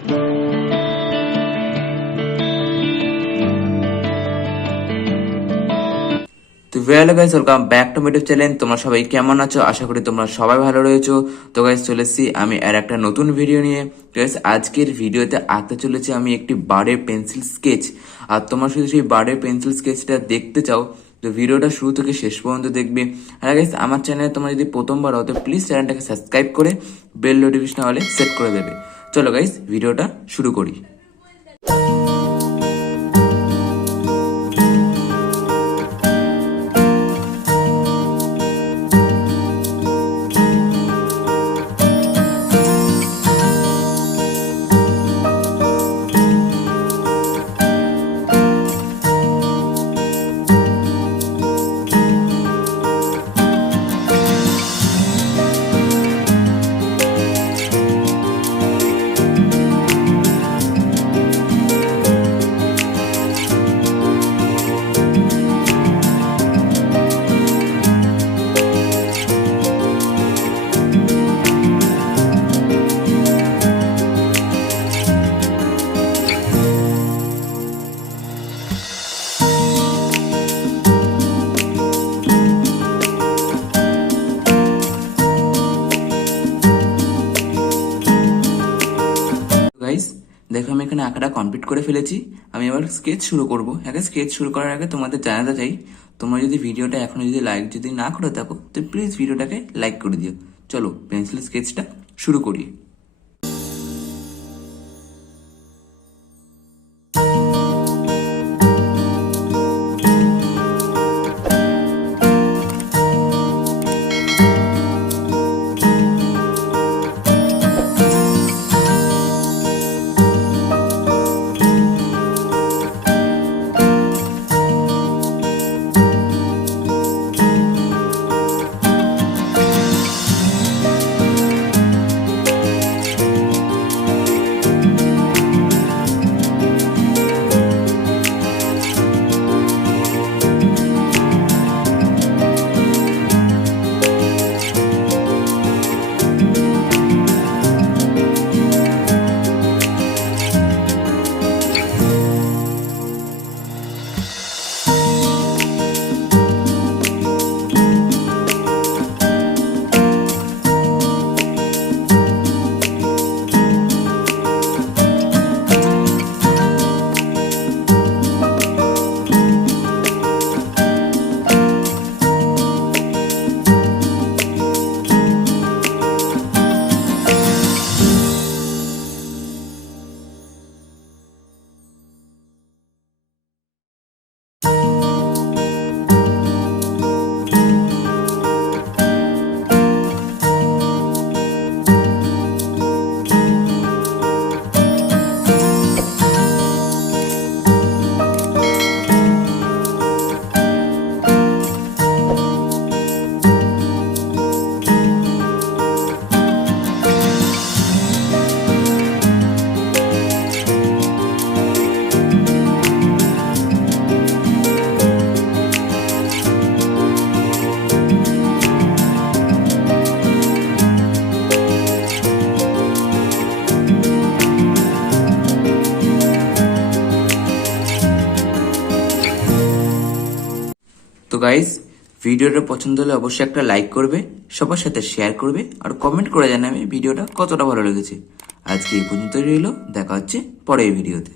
তো hello guys, welcome back to my YouTube channel. তোমরা সবাই কেমন আছো? আশা করি তোমরা সবাই ভালো রয়েছো। তো গাইস, চলে এসেছি আমি আর একটা নতুন ভিডিও নিয়ে। গাইস, আজকের ভিডিওতে আঁকতে চলেছি আমি একটি বার্ডের পেন্সিল স্কেচ। আর তোমরা শুধু সেই বার্ডের পেন্সিল স্কেচটা দেখতে চাও তো ভিডিওটা শুরু থেকে শেষ পর্যন্ত দেখবে। আর গাইস, আমার চ্যানেলে তোমরা যদি প্রথমবার হও তো প্লিজ চ্যানেলটাকে সাবস্ক্রাইব করে বেল নোটিফিকেশন হলে সেট করে দেবে। চলো গাইস, ভিডিওটা শুরু করি। গাইস, দেখো আমি এখানে আঁকাটা কমপ্লিট করে ফেলেছি। আমি এবার স্কেচ শুরু করব। আগে স্কেচ শুরু করার আগে তোমাদের জানাতে চাই, তোমরা যদি ভিডিওটা এখনো যদি লাইক যদি না করে থাকো তো প্লিজ ভিডিওটাকে লাইক করে দিও। চলো পেন্সিল স্কেচটা শুরু করি। তো গাইস, ভিডিওটা পছন্দ হলে অবশ্যই একটা লাইক করবে, সবার সাথে শেয়ার করবে আর কমেন্ট করে জানাবে ভিডিওটা কতটা ভালো লেগেছে। আজকে এই পর্যন্তই রইল, দেখা হচ্ছে পরের ভিডিওতে।